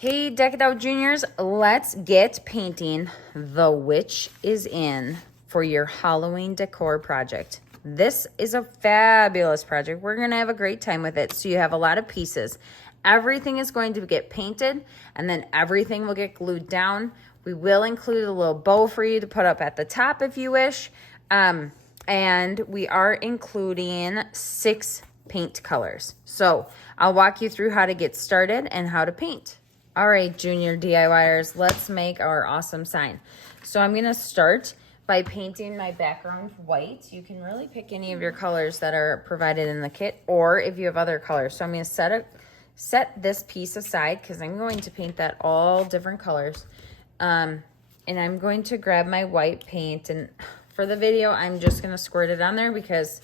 Hey Deck It Out Juniors, let's get painting The Witch is In for your Halloween decor project. This is a fabulous project. We're gonna have a great time with it. So you have a lot of pieces. Everything is going to get painted and then everything will get glued down. We will include a little bow for you to put up at the top if you wish. And we are including 6 paint colors. So I'll walk you through how to get started and how to paint. All right, junior DIYers, let's make our awesome sign. So I'm gonna start by painting my background white. You can really pick any of your colors that are provided in the kit, or if you have other colors. So I'm gonna set this piece aside because I'm going to paint that all different colors. And I'm going to grab my white paint, and for the video, I'm just gonna squirt it on there because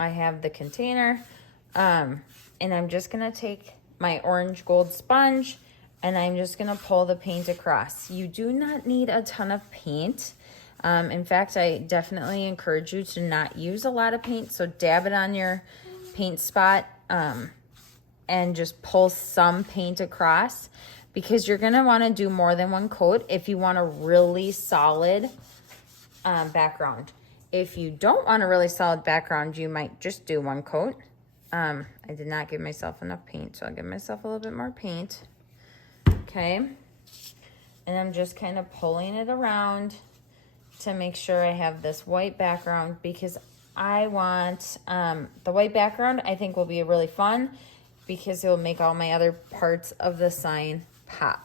I have the container. And I'm just gonna take my orange gold sponge and I'm just gonna pull the paint across. You do not need a ton of paint. In fact, I definitely encourage you to not use a lot of paint. So dab it on your paint spot and just pull some paint across, because you're gonna wanna do more than one coat if you want a really solid background. If you don't want a really solid background, you might just do one coat. I did not give myself enough paint, so I'll give myself a little bit more paint. Okay. And I'm just kind of pulling it around to make sure I have this white background, because I want the white background I think will be really fun because it will make all my other parts of the sign pop.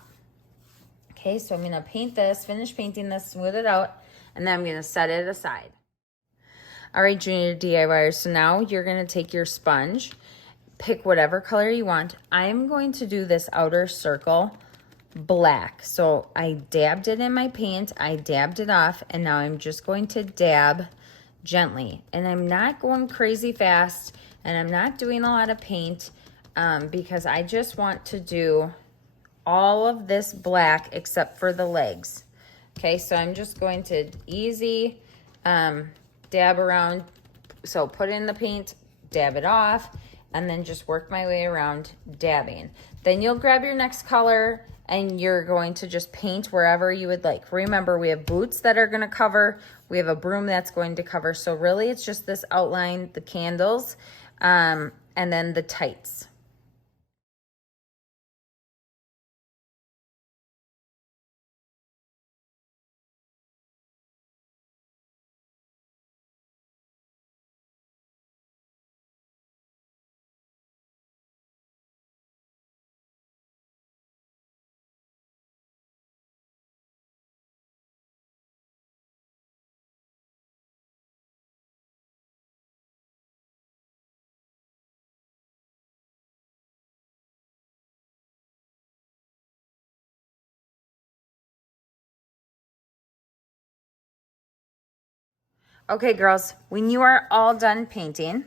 Okay, so I'm gonna paint this, finish painting this, smooth it out, and then I'm gonna set it aside. All right, junior DIYers, so now you're gonna take your sponge, pick whatever color you want. I'm going to do this outer circle black. So I dabbed it in my paint, I dabbed it off, and now I'm just going to dab gently. And I'm not going crazy fast, and I'm not doing a lot of paint because I just want to do all of this black except for the legs. Okay, so I'm just going to easy dab around. So put in the paint, dab it off, and then just work my way around dabbing. Then you'll grab your next color and you're going to just paint wherever you would like. Remember, we have boots that are gonna cover, we have a broom that's going to cover. So really it's just this outline, the candles, and then the tights. Okay, girls, when you are all done painting,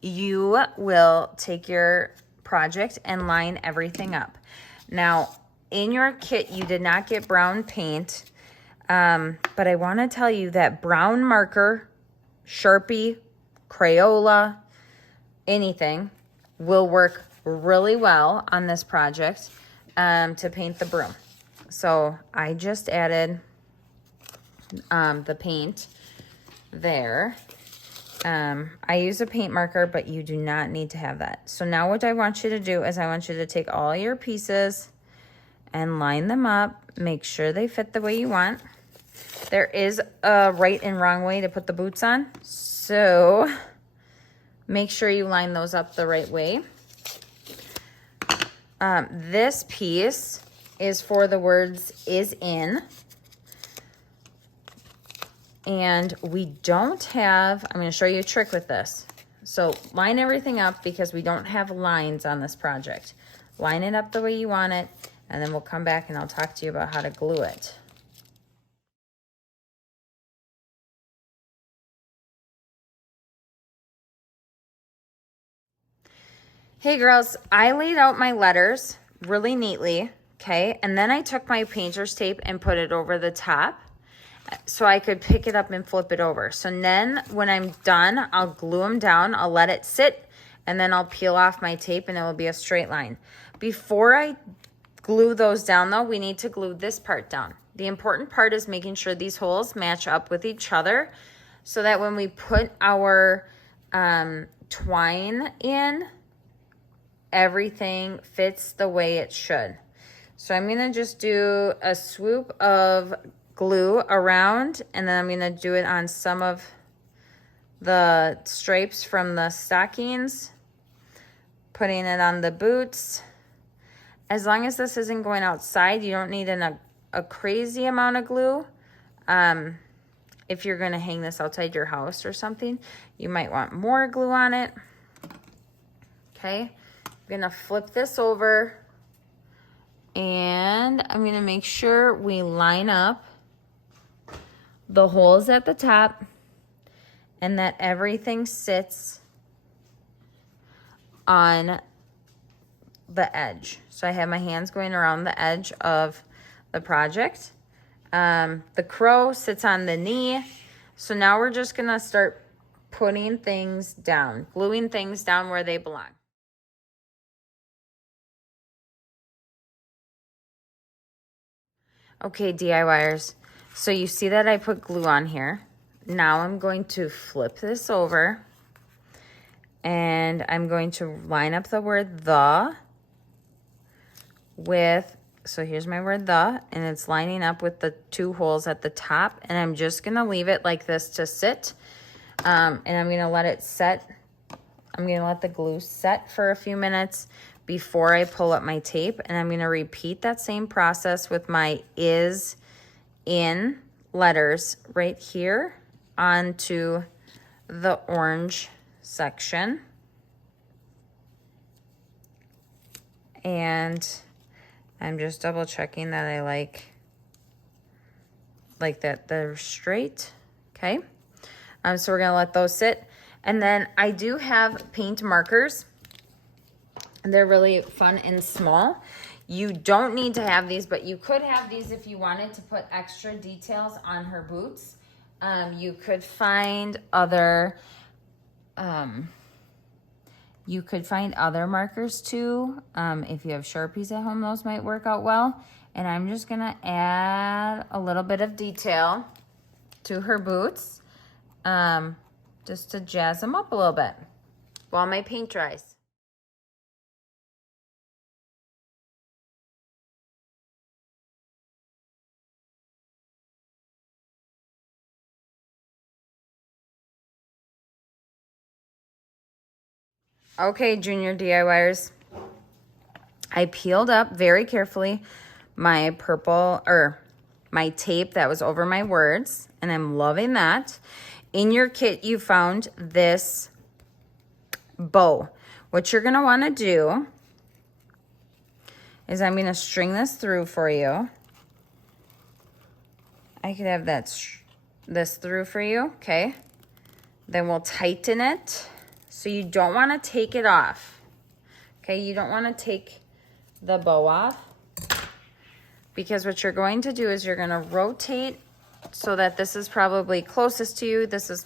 you will take your project and line everything up. Now, in your kit, you did not get brown paint, but I want to tell you that brown marker, Sharpie, Crayola, anything will work really well on this project to paint the broom. So I just added the paint there. I use a paint marker, but you do not need to have that. So now what I want you to do is I want you to take all your pieces and line them up, make sure they fit the way you want. There is a right and wrong way to put the boots on, so make sure you line those up the right way. This piece is for the words "is in." And we don't have, I'm going to show you a trick with this. So line everything up because we don't have lines on this project. Line it up the way you want it, and then we'll come back and I'll talk to you about how to glue it. Hey girls, I laid out my letters really neatly, okay? And then I took my painter's tape and put it over the top so I could pick it up and flip it over. So then when I'm done, I'll glue them down, I'll let it sit, and then I'll peel off my tape and it will be a straight line. Before I glue those down though, we need to glue this part down. The important part is making sure these holes match up with each other so that when we put our twine in, everything fits the way it should. So I'm gonna just do a swoop of glue around, and then I'm gonna do it on some of the stripes from the stockings, putting it on the boots. As long as this isn't going outside, you don't need a crazy amount of glue. If you're gonna hang this outside your house or something, you might want more glue on it. Okay, I'm gonna flip this over, and I'm gonna make sure we line up the holes at the top and that everything sits on the edge. So I have my hands going around the edge of the project. The crow sits on the knee. So now we're just gonna start putting things down, gluing things down where they belong. Okay, DIYers, so you see that I put glue on here. Now I'm going to flip this over, and I'm going to line up the word the with, so here's my word the, and it's lining up with the two holes at the top, and I'm just gonna leave it like this to sit, and I'm gonna let it set. I'm gonna let the glue set for a few minutes before I pull up my tape, and I'm gonna repeat that same process with my is in letters right here onto the orange section. And I'm just double checking that I like that they're straight. Okay. So we're gonna let those sit. And then I do have paint markers. They're really fun and small. You don't need to have these, but you could have these if you wanted to put extra details on her boots. You could find other markers too. If you have Sharpies at home, those might work out well. And I'm just gonna add a little bit of detail to her boots, just to jazz them up a little bit while my paint dries. Okay, junior DIYers, I peeled up very carefully my my tape that was over my words, and I'm loving that. In your kit, you found this bow. What you're gonna wanna do is I'm gonna string this through for you. I could have this through for you, okay? Then we'll tighten it. So you don't want to take it off, okay? You don't want to take the bow off, because what you're going to do is you're going to rotate so that this is probably closest to you. This is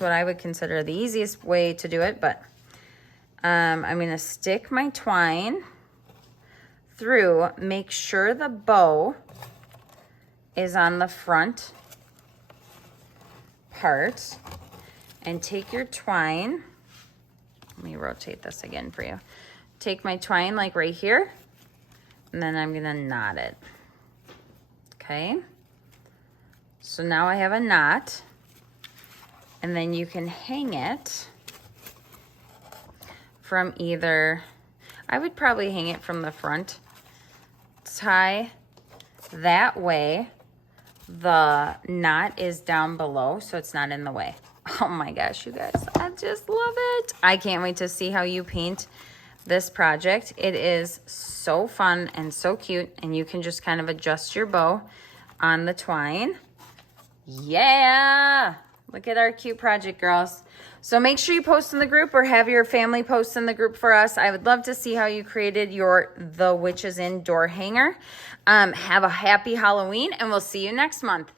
what I would consider the easiest way to do it, but I'm going to stick my twine through. Make sure the bow is on the front part. And take your twine, let me rotate this again for you. Take my twine like right here, and then I'm gonna knot it, okay? So now I have a knot, and then you can hang it from either, I would probably hang it from the front tie. That way, the knot is down below, so it's not in the way. Oh my gosh, you guys, I just love it. I can't wait to see how you paint this project. It is so fun and so cute, and you can just kind of adjust your bow on the twine. Yeah, look at our cute project, girls. So make sure you post in the group or have your family post in the group for us. I would love to see how you created your The Witch Is In door hanger. Have a happy Halloween, and we'll see you next month.